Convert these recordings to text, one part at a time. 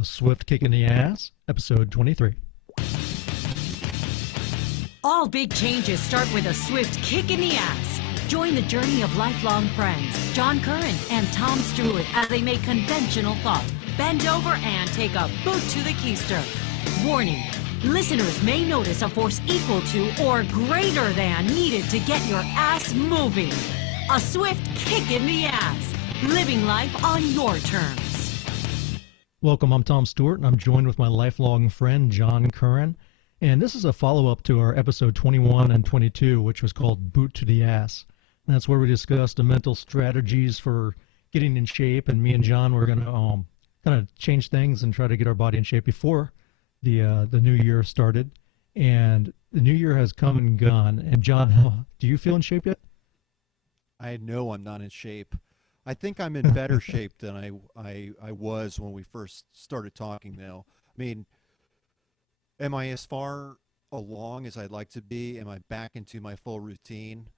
A Swift Kick in the Ass, episode 23. All big changes start with a swift kick in the ass. Join the journey of lifelong friends, John Curren and Tom Stewart, as they make conventional thought bend over and take a boot to the keister. Warning, listeners may notice a force equal to or greater than needed to get your ass moving. A swift kick in the ass. Living life on your terms. Welcome, I'm Tom Stewart, and I'm joined with my lifelong friend, John Curren. And this is a follow-up to our episode 21 and 22, which was called Boot to the Ass. And that's where we discussed the mental strategies for getting in shape, and me and John were going to kind of change things and try to get our body in shape before the new year started. And the new year has come and gone. And John, do you feel in shape yet? I know I'm not in shape. I think I'm in better shape than I was when we first started talking now. I mean, am I as far along as I'd like to be? Am I back into my full routine?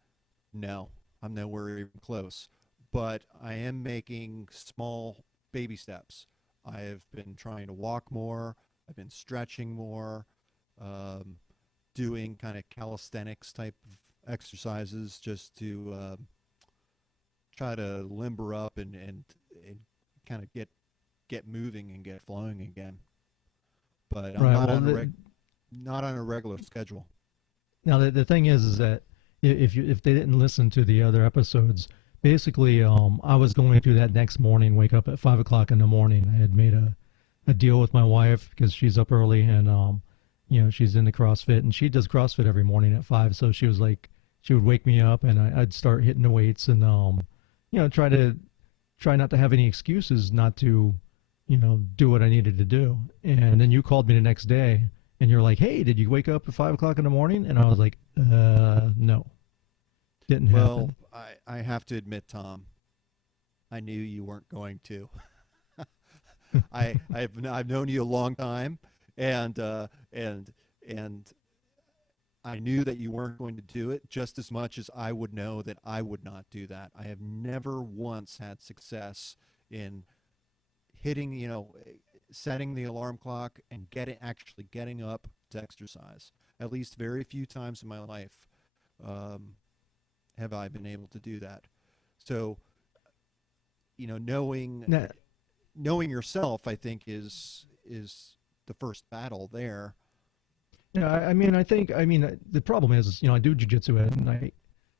No, I'm nowhere even close. But I am making small baby steps. I have been trying to walk more. I've been stretching more, doing kind of calisthenics type of exercises just to try to limber up and kind of get moving and get flowing again. But I'm not on a regular schedule. Now, the thing is that if they didn't listen to the other episodes, basically I was going through that next morning, wake up at 5 o'clock in the morning. I had made a deal with my wife because she's up early and she's into CrossFit, and she does CrossFit every morning at 5. So she was like, she would wake me up and I'd start hitting the weights and try not to have any excuses not to do what I needed to do. And then you called me the next day and you're like, hey, did you wake up at 5 o'clock in the morning? And I was like, no, didn't happen. Well, I have to admit, Tom, I knew you weren't going to. I've known you a long time, and I knew that you weren't going to do it just as much as I would know that I would not do that. I have never once had success in hitting, setting the alarm clock and actually getting up to exercise. At least very few times in my life have I been able to do that. So, knowing yourself, I think is the first battle there. Yeah, I think the problem is, I do jiu-jitsu at night.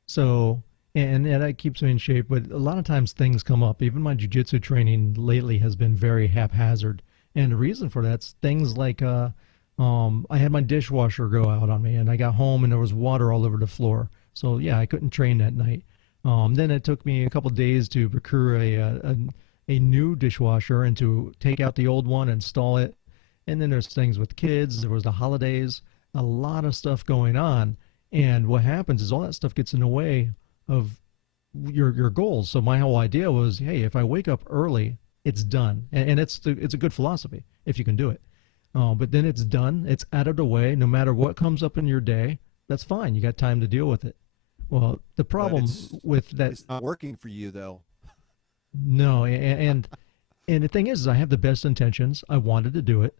So, and that keeps me in shape, but a lot of times things come up. Even my jiu-jitsu training lately has been very haphazard. And the reason for that's things like, I had my dishwasher go out on me, and I got home and there was water all over the floor. So yeah, I couldn't train that night. Then it took me a couple days to procure a new dishwasher and to take out the old one, install it. And then there's things with kids. There was the holidays, a lot of stuff going on. And what happens is all that stuff gets in the way of your goals. So my whole idea was, hey, if I wake up early, it's done. And it's a good philosophy if you can do it. But then it's done. It's out of the way. No matter what comes up in your day, that's fine. You got time to deal with it. Well, the problem with that, it's not working for you, though. No, and the thing is I have the best intentions. I wanted to do it.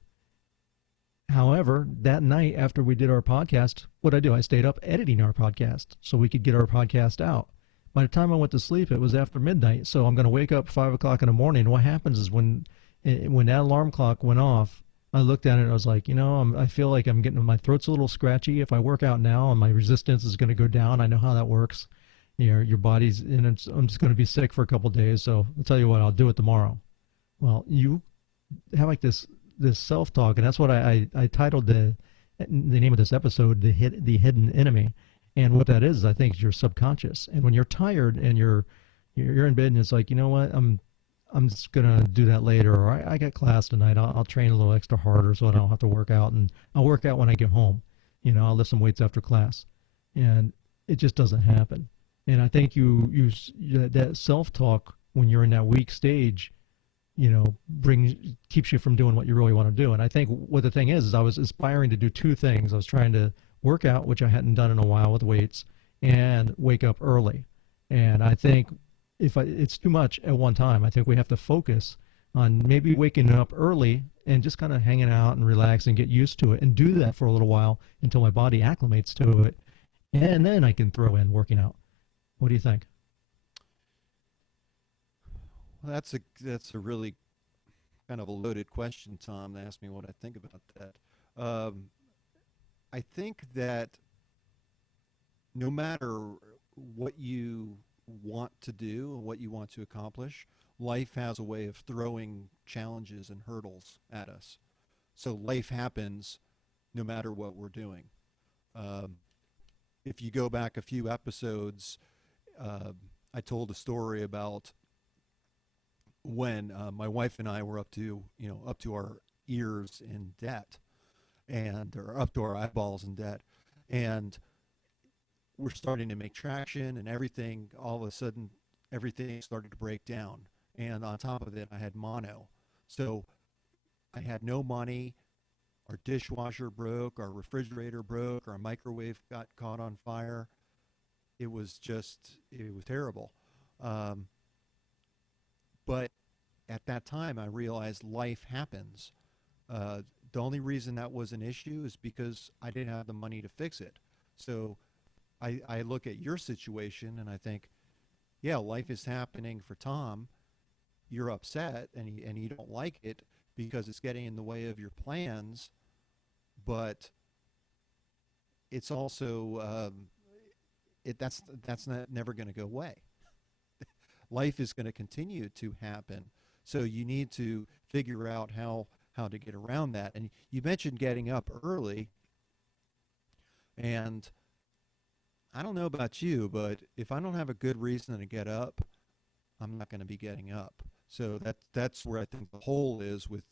However, that night after we did our podcast, what I do, I stayed up editing our podcast so we could get our podcast out. By the time I went to sleep, it was after midnight. So I'm going to wake up 5 o'clock in the morning. What happens is when that alarm clock went off, I looked at it and I was like, I feel like my throat's a little scratchy. If I work out now and my resistance is going to go down, I know how that works. Your body's, and I'm just going to be sick for a couple of days. So I'll tell you what, I'll do it tomorrow. Well, you have like this self-talk, and that's what I titled the name of this episode, the hidden enemy. And what that is, I think, is your subconscious. And when you're tired and you're in bed and it's like, you know what, I'm just gonna do that later, or I got class tonight, I'll train a little extra harder so I don't have to work out, and I'll work out when I get home. I'll lift some weights after class, and it just doesn't happen. And I think that self-talk when you're in that weak stage, keeps you from doing what you really want to do. And I think what the thing is I was aspiring to do two things. I was trying to work out, which I hadn't done in a while with weights, and wake up early. And I think it's too much at one time. I think we have to focus on maybe waking up early and just kind of hanging out and relax and get used to it and do that for a little while until my body acclimates to it. And then I can throw in working out. What do you think? Well, that's a really kind of a loaded question, Tom, to ask me what I think about that. I think that no matter what you want to do and what you want to accomplish, life has a way of throwing challenges and hurdles at us. So life happens no matter what we're doing. Um, if you go back a few episodes, uh, I told a story about when my wife and I were up to our ears in debt, and or up to our eyeballs in debt, and we're starting to make traction, and everything. All of a sudden, everything started to break down, and on top of it, I had mono, so I had no money. Our dishwasher broke, our refrigerator broke, our microwave got caught on fire. It was terrible. Um, but at that time, I realized life happens. The only reason that was an issue is because I didn't have the money to fix it. So I look at your situation and I think, yeah, life is happening for Tom. You're upset and you don't like it because it's getting in the way of your plans, but it's also that's not never going to go away. Life is going to continue to happen. So you need to figure out how to get around that. And you mentioned getting up early, and I don't know about you, but if I don't have a good reason to get up, I'm not going to be getting up. So that's where I think the hole is with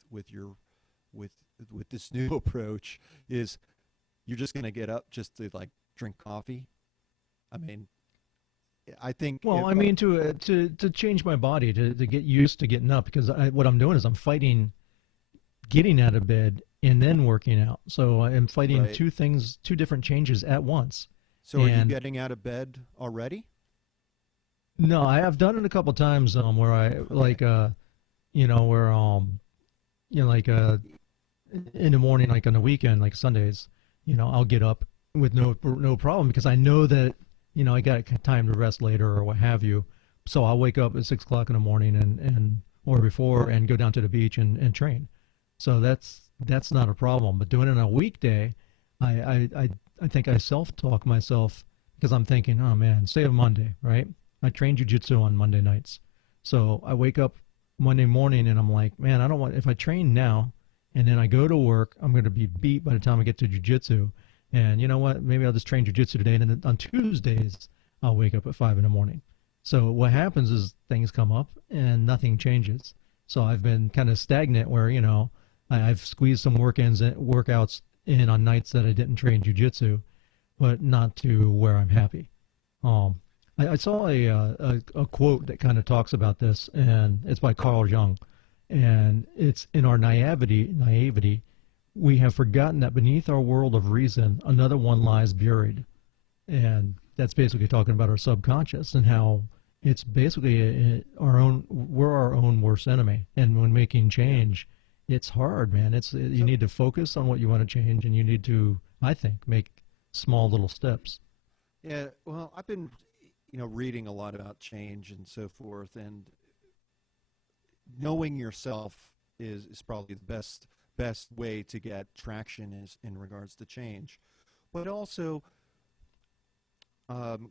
with this new approach is you're just going to get up just to like drink coffee. I mean, I think Well, I mean, to change my body to get used to getting up because what I'm doing is I'm fighting getting out of bed and then working out. So I am fighting right. two things, two different changes at once. So are you And getting out of bed already? no, I have done it a couple times where I Okay. like where like in the morning, like on the weekend, like Sundays, I'll get up with no problem because I know that I got time to rest later or what have you. So I'll wake up at 6 o'clock in the morning and or before and go down to the beach and train. So that's not a problem. But doing it on a weekday, I I think I self talk myself because I'm thinking, oh man, say of Monday, right? I train jujitsu on Monday nights, so I wake up Monday morning and I'm like, man, I don't want if I train now and then I go to work, I'm going to be beat by the time I get to jujitsu. And you know what? Maybe I'll just train jujitsu today, and then on Tuesdays I'll wake up at 5 in the morning. So what happens is things come up and nothing changes. So I've been kind of stagnant where I've squeezed some workouts in on nights that I didn't train jujitsu, but not to where I'm happy. Um, I saw a quote that kind of talks about this, and it's by Carl Jung, and it's in our naivety, we have forgotten that beneath our world of reason, another one lies buried, and that's basically talking about our subconscious and how it's basically we're our own worst enemy, and when making Yeah. change, it's hard, man. You So need to focus on what you want to change, and you need to, I think, make small little steps. yeah, well, I've been reading a lot about change and so forth, and knowing yourself is probably the best way to get traction is in regards to change, but also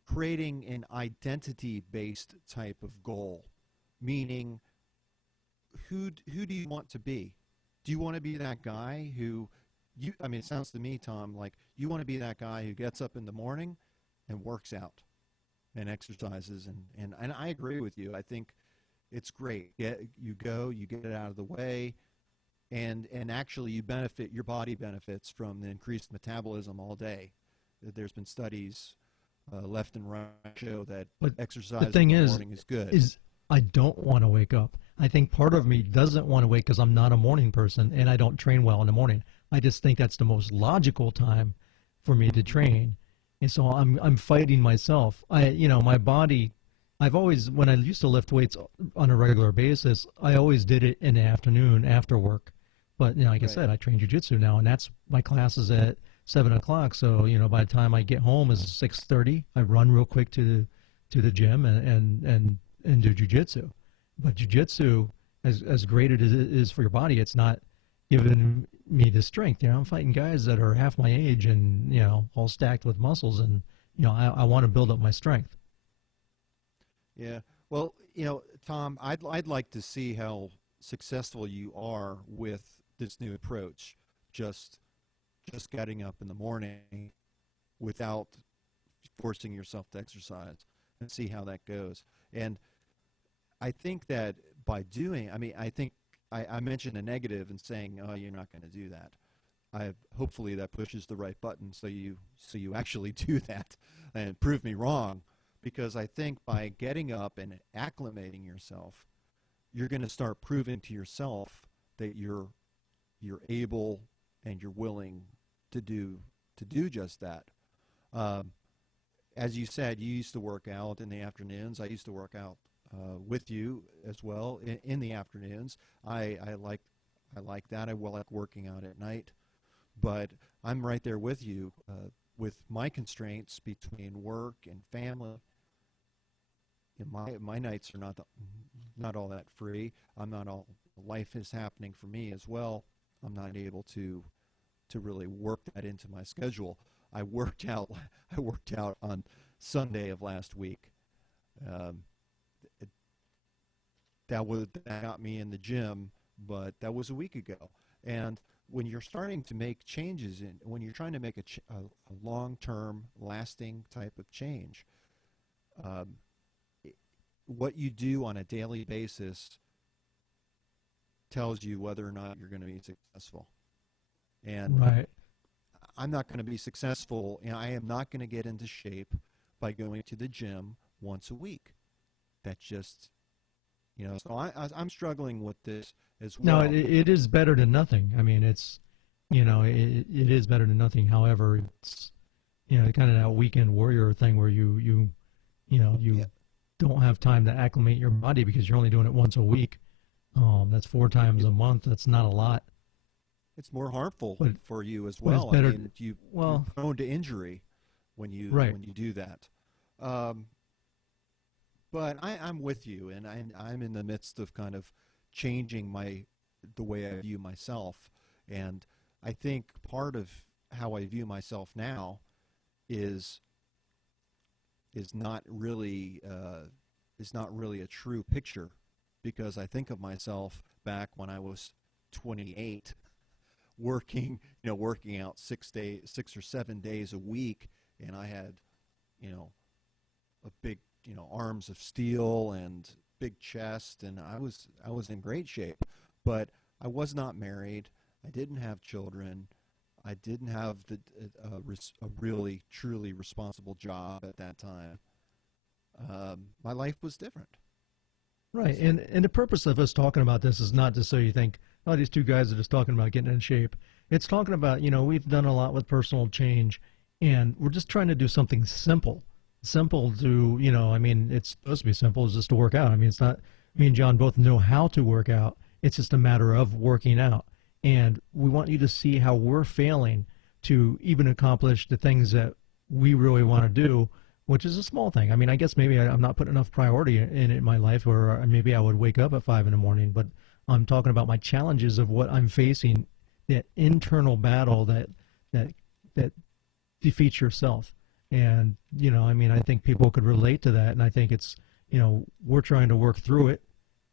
creating an identity based type of goal, meaning who do you want to be? Do you want to be that guy who I mean, it sounds to me, Tom, like you want to be that guy who gets up in the morning and works out and exercises, and I agree with you. I think it's great. You go, you get it out of the way, and actually your body benefits from the increased metabolism all day. There's been studies left and right show that But the exercise in thing the morning is good. is I don't want to wake up. I think part of me doesn't want to wake because I'm not a morning person and I don't train well in the morning. I just think that's the most logical time for me to Hmm. train. And so I'm fighting myself. My body I've always, when I used to lift weights on a regular basis, I always did it in the afternoon after work. But like I Right. said, I train jujitsu now, and that's my class is at 7 o'clock. So by the time I get home is 6:30. I run real quick to the gym and do jujitsu. But jujitsu, as great it is for your body, it's not giving me the strength. I'm fighting guys that are half my age and all stacked with muscles, and I want to build up my strength. Yeah. Well, Tom, I'd like to see how successful you are with this new approach. Just just getting up in the morning without forcing yourself to exercise, and see how that goes. And I think that by doing, I mean, I think I mentioned a negative and saying, "Oh, you're not going to do that." I hopefully that pushes the right button, so you actually do that and prove me wrong, because I think by getting up and acclimating yourself, you're going to start proving to yourself that you're able and you're willing to do just that. Um, as you said, you used to work out in the afternoons. I used to work out with you as well in the afternoons. I like that. I will like working out at night, but I'm right there with you with my constraints between work and family. My nights are not all that free. I'm not all Life is happening for me as well. I'm not able to really work that into my schedule. I worked out I worked out on Sunday of last week. Um, it, that got me in the gym, but that was a week ago. And when you're starting to make changes when you're trying to make a long-term, lasting type of change, um, what you do on a daily basis tells you whether or not you're going to be successful. And Right. I'm not going to be successful, and I am not going to get into shape by going to the gym once a week. That's just, so I'm struggling with this as No, well. it is better than nothing. I mean, it is better than nothing. However, it's kind of that weekend warrior thing where you Yeah, don't have time to acclimate your body because you're only doing it once a week. That's 4 times it, a month. That's not a lot, it's more harmful but for you as it's well. I better. mean, you're Well, prone to injury right. when you do that. Um, but I'm with you, and I'm in the midst of kind of changing the way I view myself, and I think part of how I view myself now is is not really uh, is not really a true picture, because I think of myself back when I was 28, working out 6 or 7 days a week, and I had you know a big arms of steel and big chest, and I was in great shape, but I was not married. I didn't have children. I didn't have a really truly responsible job at that time. My life was different. Right. So And the purpose of us talking about this is not just so you think, oh, these two guys are just talking about getting in shape. It's talking about, we've done a lot with personal change, and we're just trying to do something simple. Simple to, I mean, it's supposed to be simple, it's just to work out. I mean, it's not, me and John both know how to work out. It's just a matter of working out. And we want you to see how we're failing to even accomplish the things that we really want to do, which is a small thing. I mean, I guess maybe I'm not putting enough priority in it in my life, or maybe I would wake up at 5 in the morning. But I'm talking about my challenges of what I'm facing, that internal battle that that defeats yourself. And I mean, I think people could relate to that, and I think it's we're trying to work through it,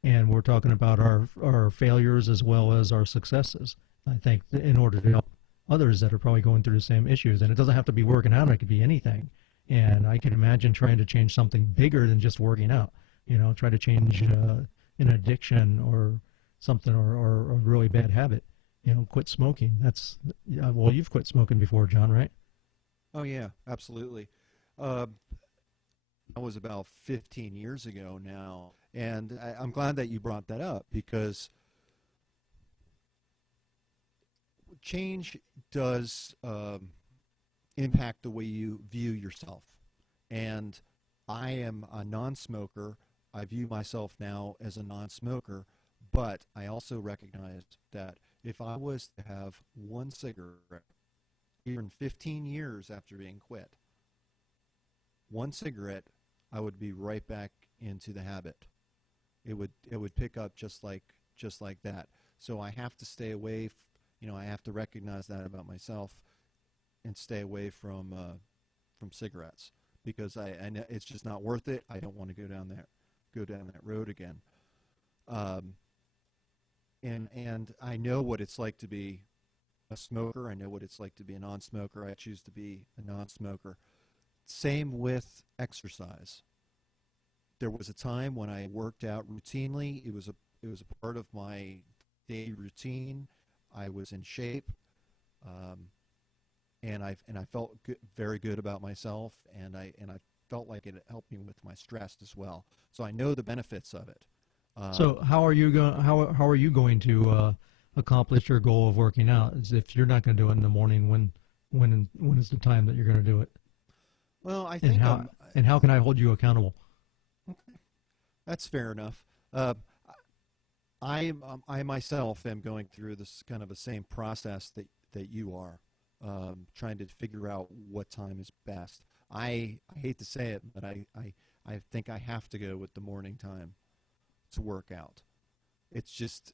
and we're talking about our failures as well as our successes. I think in order to help others that are probably going through the same issues, and it doesn't have to be working out; it could be anything. And I can imagine trying to change something bigger than just working out. Try to change an addiction or something, or a really bad habit. Quit smoking. That's yeah, well, you've quit smoking before, John, right? oh yeah, absolutely. Uh, that was about 15 years ago now, and I'm glad that you brought that up, because change does impact the way you view yourself. And I am a non-smoker. I view myself now as a non-smoker, but I also recognize that if I was to have one cigarette, even 15 years after being quit, one cigarette, I would be right back into the habit. It would pick up just like that. So I have to stay away. I have to recognize that about myself and stay away from cigarettes because I know it's just not worth it. I don't want to go down that road again. Um, and I know what it's like to be a smoker. I know what it's like to be a non-smoker. I choose to be a non-smoker. Same with exercise. There was a time when I worked out routinely. It was a part of my daily routine. I was in shape, and I felt good, very good about myself, and I felt like it helped me with my stress as well. So I know the benefits of it. So how are you going? How are you going to accomplish your goal of working out? As if you're not going to do it in the morning, when is the time that you're going to do it? Well, I And think how can I hold you accountable? that's fair enough. I myself am going through this kind of the same process that you are, trying to figure out what time is best. I hate to say it, but I think I have to go with the morning time to work out. It's just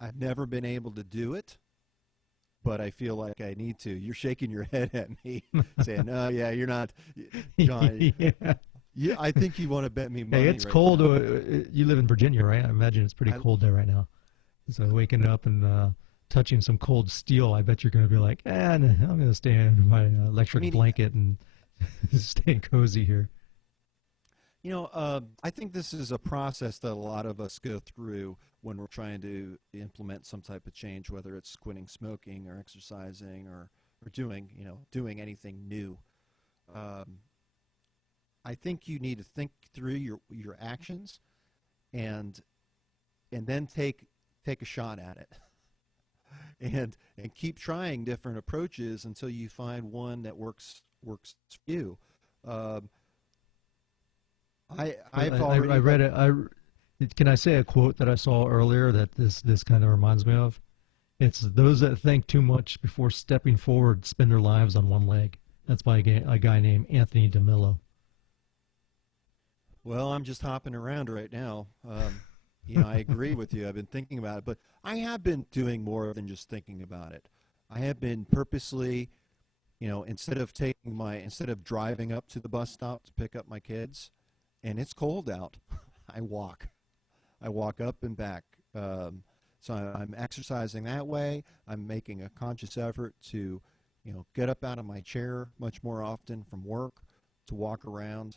I've never been able to do it, but I feel like I need to. You're shaking your head at me, saying, "Oh yeah, you're not, John." Yeah. I think you want to bet me money. Hey, it's right cold. now. You live in Virginia, right? I imagine it's pretty I, cold there right now. So waking up and touching some cold steel, I bet you're going to be like, no, I'm going to stay in my I electric mean, blanket and stay cozy here. I think this is a process that a lot of us go through when we're trying to implement some type of change, whether it's quitting smoking or exercising or doing anything new. Um, I think you need to think through your actions and then take a shot at it and keep trying different approaches until you find one that works for you. Um, I've I already read like it. Can I say a quote that I saw earlier that this kind of reminds me of? It's those that think too much before stepping forward spend their lives on one leg. That's by a guy named Anthony DeMillo. well, I'm just hopping around right now. I agree with you. I've been thinking about it, but I have been doing more than just thinking about it. I have been purposely, instead of driving up to the bus stop to pick up my kids, and it's cold out, I walk. I walk up and back. So I'm exercising that way. I'm making a conscious effort to, get up out of my chair much more often from work to walk around.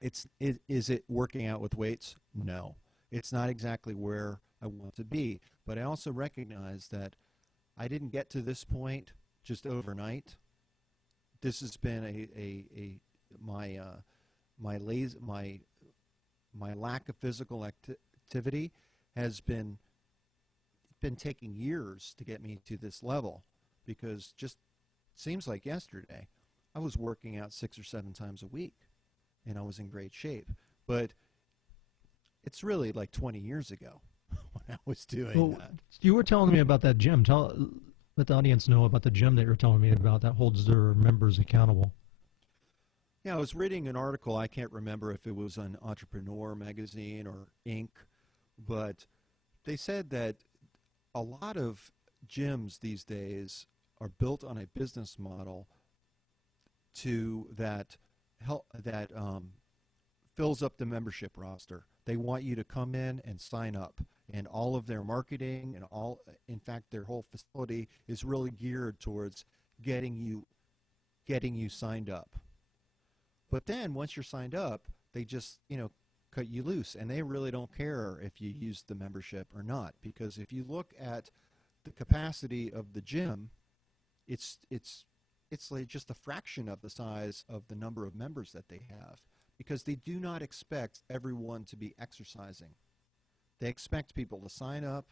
Is it working out with weights? No. It's not exactly where I want to be, but I also recognize that I didn't get to this point just overnight. This has been my lack of physical activity has been taking years to get me to this level, because just seems like yesterday I was working out 6 or 7 times a week and I was in great shape. But it's really like 20 years ago when I was doing Well, that. you were telling me about that gym. Let the audience know about the gym that you're telling me about that holds their members accountable. Yeah, I was reading an article. I can't remember if it was on Entrepreneur magazine or Inc., but they said that a lot of gyms these days are built on a business model that fills up the membership roster. They want you to come in and sign up, and all of their marketing and in fact, their whole facility is really geared towards getting you signed up. But then once you're signed up, they just, cut you loose, and they really don't care if you use the membership or not, because if you look at the capacity of the gym, it's like just a fraction of the size of the number of members that they have, because they do not expect everyone to be exercising. They expect people to sign up,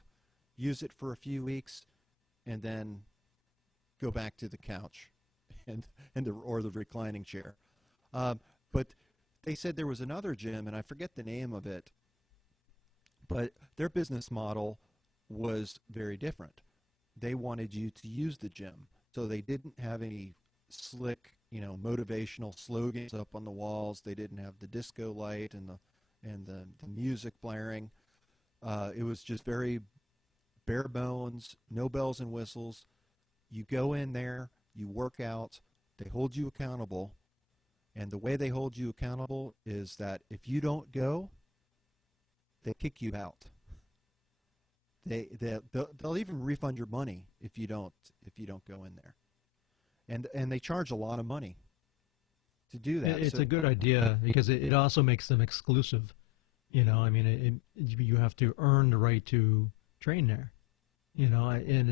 use it for a few weeks, and then go back to the couch or the reclining chair. But they said there was another gym, and I forget the name of it, but their business model was very different. They wanted you to use the gym, so they didn't have any slick, motivational slogans up on the walls. They didn't have the disco light and the music blaring. It was just very bare bones, no bells and whistles. You go in there, you work out, they hold you accountable, and the way they hold you accountable is that if you don't go, they kick you out. They'll even refund your money if you don't go in there, and they charge a lot of money to do that. It's a good idea because it also makes them exclusive. I mean, you have to earn the right to train there. And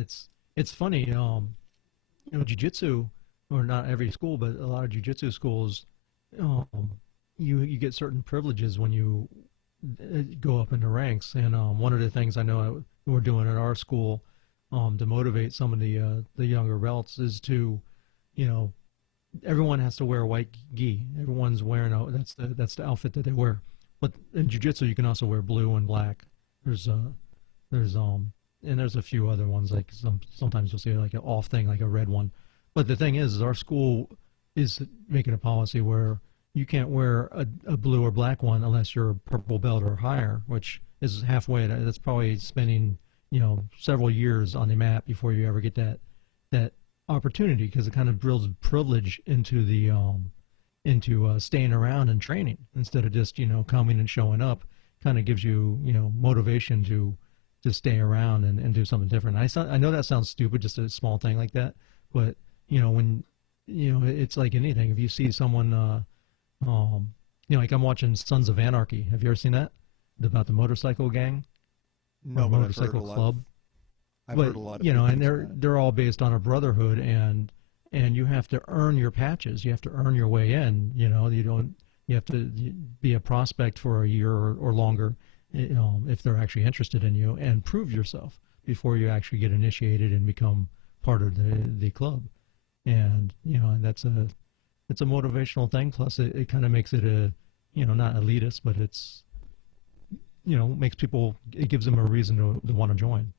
it's funny. Jiu-jitsu, or not every school, but a lot of jiu-jitsu schools, you get certain privileges when you go up in the ranks. And one of the things I know we're doing at our school to motivate some of the younger belts is to, everyone has to wear a white gi. Everyone's wearing that's the outfit that they wear. But in jiu-jitsu, you can also wear blue and black. There's and there's a few other ones, like sometimes you'll see like an off thing, like a red one. But the thing is our school is making a policy where you can't wear a blue or black one unless you're a purple belt or higher, which is halfway. That's probably spending several years on the mat before you ever get that opportunity, because it kind of builds privilege into the staying around and training instead of just coming and showing up. Kind of gives you motivation to stay around and do something different. I know that sounds stupid, just a small thing like that, but when it's like anything. If you see someone, like I'm watching Sons of Anarchy. Have you ever seen that? About the motorcycle gang? No, or but motorcycle club. I've heard a lot of and they're all based on a brotherhood, and you have to earn your patches. You have to earn your way in. You have to be a prospect for a year or longer, if they're actually interested in you, and prove yourself before you actually get initiated and become part of the club. And it's a motivational thing. Plus, it kind of makes it not elitist, but it's makes people. It gives them a reason to want to join.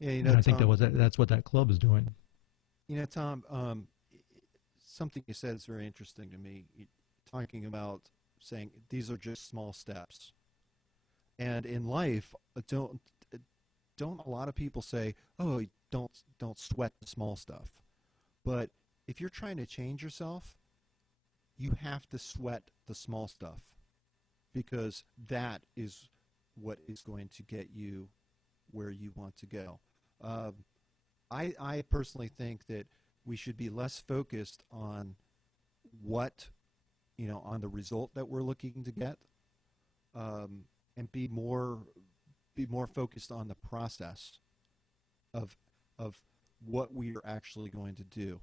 Yeah, and I think that's what that club is doing. Tom, something you said is very interesting to me. Talking about saying these are just small steps, and in life, don't a lot of people say, "Oh, don't sweat the small stuff," but if you're trying to change yourself, you have to sweat the small stuff, because that is what is going to get you where you want to go. I personally think that we should be less focused on on the result that we're looking to get, and be more focused on the process of what we are actually going to do.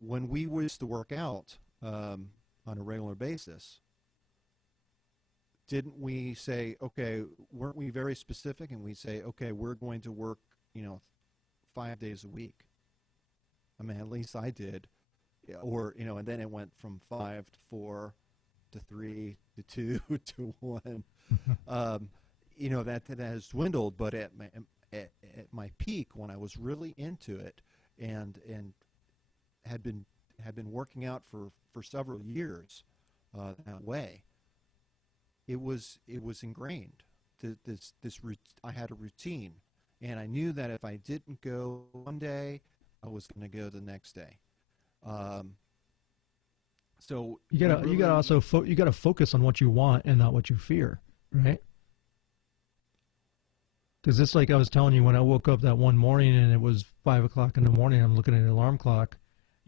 When we used to work out on a regular basis, didn't we say, okay, weren't we very specific, and we say, okay, we're going to work 5 days a week? I mean, at least I did. Or and then it went from 5 to 4 to 3 to 2 to 1. That has dwindled. But at my peak, when I was really into it and had been working out for several years that way, it was ingrained. I had a routine, and I knew that if I didn't go one day, I was going to go the next day. So you gotta also focus on what you want and not what you fear, right? Because it's like I was telling you, when I woke up that one morning and it was 5 o'clock in the morning, I'm looking at the alarm clock.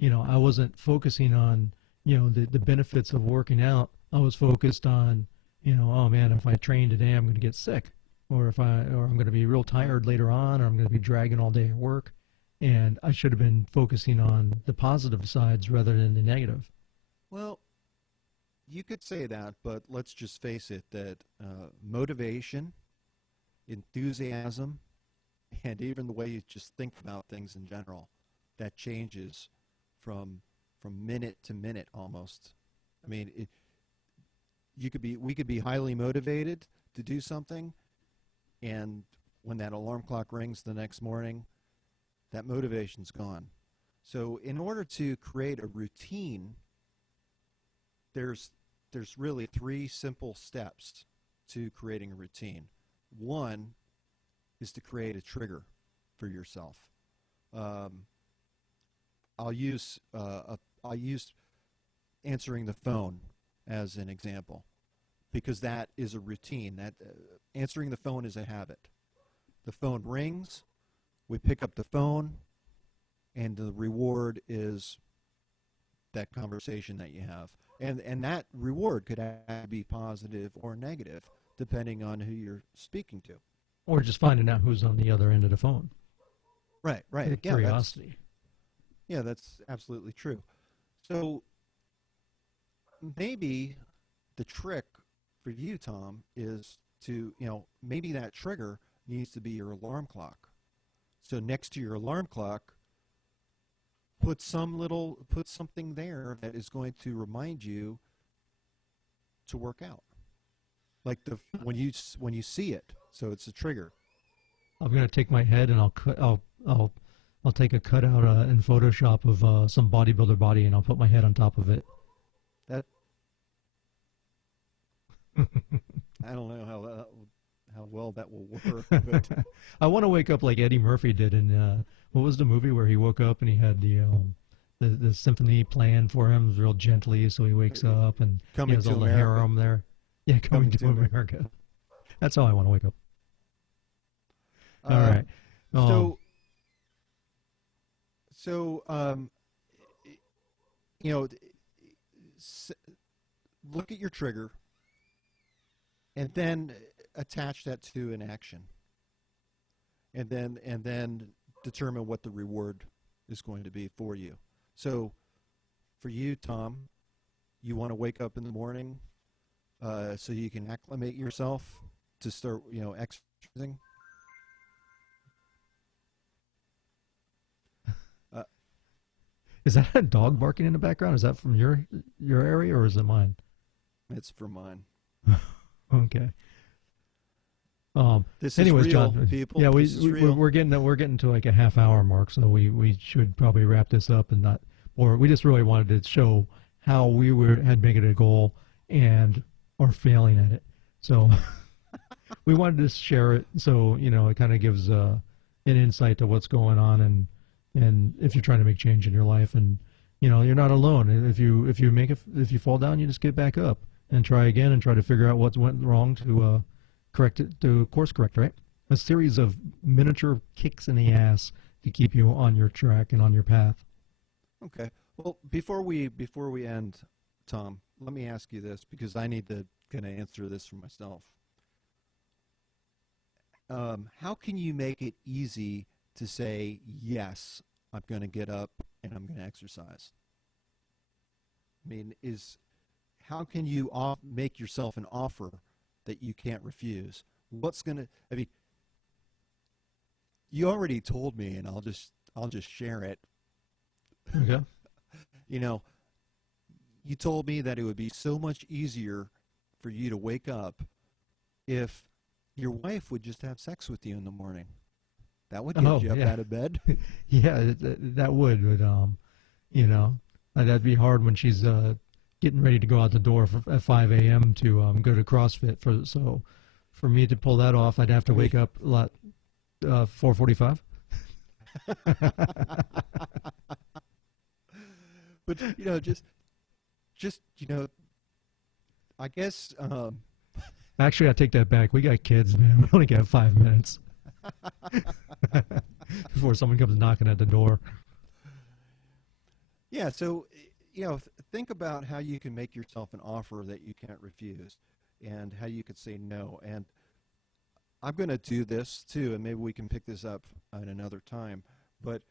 I wasn't focusing on the benefits of working out. I was focused on oh man, if I train today, I'm going to get sick, or I'm going to be real tired later on, or I'm going to be dragging all day at work. And I should have been focusing on the positive sides rather than the negative. Well, you could say that, but let's just face it, that motivation, enthusiasm, and even the way you just think about things in general, that changes from minute to minute almost. I mean, we could be highly motivated to do something, and when that alarm clock rings the next morning, that motivation's gone. So in order to create a routine, there's really three simple steps to creating a routine. One is to create a trigger for yourself. Um, I'll use answering the phone as an example, because that is a routine. That answering the phone is a habit. The phone rings, we pick up the phone, and the reward is that conversation that you have. And that reward could be positive or negative, depending on who you're speaking to. Or just finding out who's on the other end of the phone. Right, right. The curiosity. Yeah, that's absolutely true. So maybe the trick for you, Tom, is to, maybe that trigger needs to be your alarm clock. So next to your alarm clock, put something there that is going to remind you to work out. Like when you see it, so it's a trigger. I'm gonna take my head and I'll take a cutout in Photoshop of some bodybuilder body, and I'll put my head on top of it. That I don't know how well that will work. But I want to wake up like Eddie Murphy did in what was the movie where he woke up and he had the symphony playing for him real gently, so he wakes up and he Coming has to all the America. harem there. Yeah, coming to America. That's how I want to wake up. All right. Look at your trigger, and then attach that to an action, and then determine what the reward is going to be for you. So, for you, Tom, you want to wake up in the morning, so you can acclimate yourself to start, exercising. Is that a dog barking in the background? Is that from your area or is it mine? It's for mine. Okay. This anyways, is real, John, people. yeah, This is real. we're getting to like a half hour mark, so we should probably wrap this up and not, or we just really wanted to show how we had made it a goal and are failing at it. So we wanted to share it, so it kind of gives an insight to what's going on, and if you're trying to make change in your life, and you're not alone. If you fall down, you just get back up and try again and try to figure out what went wrong to correct it, to course correct, right? A series of miniature kicks in the ass to keep you on your track and on your path. Okay. Well, before we end, Tom, let me ask you this, because I need to kind of answer this for myself. How can you make it easy to say, yes, I'm going to get up and I'm going to exercise? I mean, how can you make yourself an offer that you can't refuse? You already told me, and I'll just share it. Okay. You told me that it would be so much easier for you to wake up if your wife would just have sex with you in the morning. That would get you up out of bed. Yeah, that would, but that'd be hard when she's getting ready to go out the door at 5 a.m. to go to CrossFit. So for me to pull that off, I'd have to wake up a lot 4:45. But I guess. Actually, I take that back. We got kids, man. We only got 5 minutes before someone comes knocking at the door. Yeah, so think about how you can make yourself an offer that you can't refuse, and how you could say no. And I'm going to do this too, and maybe we can pick this up at another time. But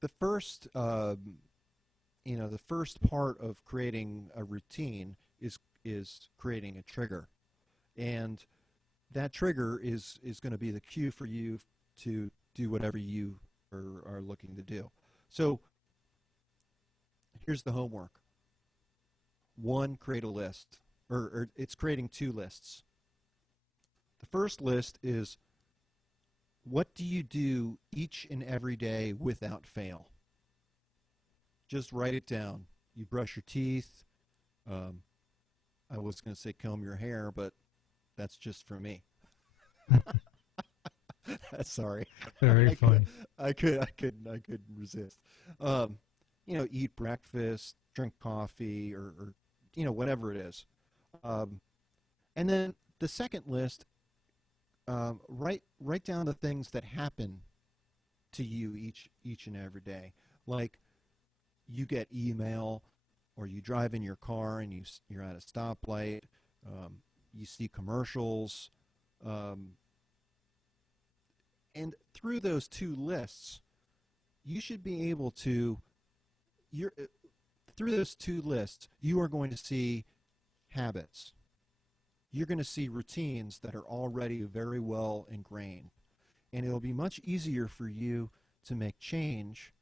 the first, the first part of creating a routine is creating a trigger, and that trigger is going to be the cue for you to do whatever you are looking to do. So here's the homework. one, create a list, or it's creating two lists. The first list is, what do you do each and every day without fail? Just write it down. You brush your teeth. I was going to say comb your hair, but that's just for me. Sorry. Very funny. I couldn't resist. Eat breakfast, drink coffee, or whatever it is. And then the second list, write down the things that happen to you each and every day. Like, you get email, or you drive in your car and you're at a stoplight. You see commercials. And through those two lists, you should be able to, through those two lists, you are going to see habits. You're going to see routines that are already very well ingrained. And it'll be much easier for you to make change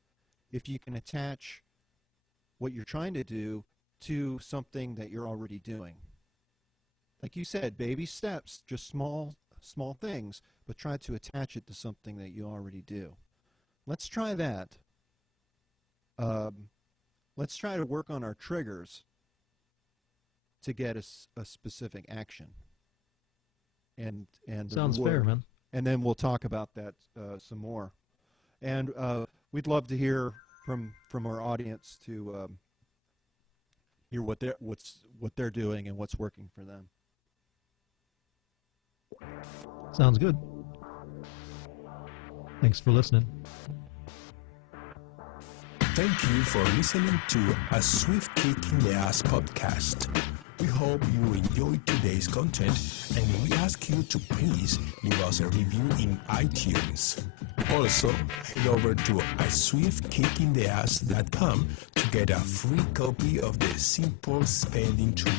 if you can attach what you're trying to do to something that you're already doing. Like you said, baby steps, just small things, but try to attach it to something that you already do. Let's try that. Let's try to work on our triggers to get a specific action. And Sounds fair, man. And then we'll talk about that some more. And we'd love to hear from our audience to hear what they're doing and what's working for them. Sounds good. Thanks for listening. Thank you for listening to A Swift Kick in the Ass podcast. We hope you enjoyed today's content, and we ask you to please leave us a review in iTunes. Also, head over to aswiftkickintheass.com to get a free copy of the Simple Spending Tool.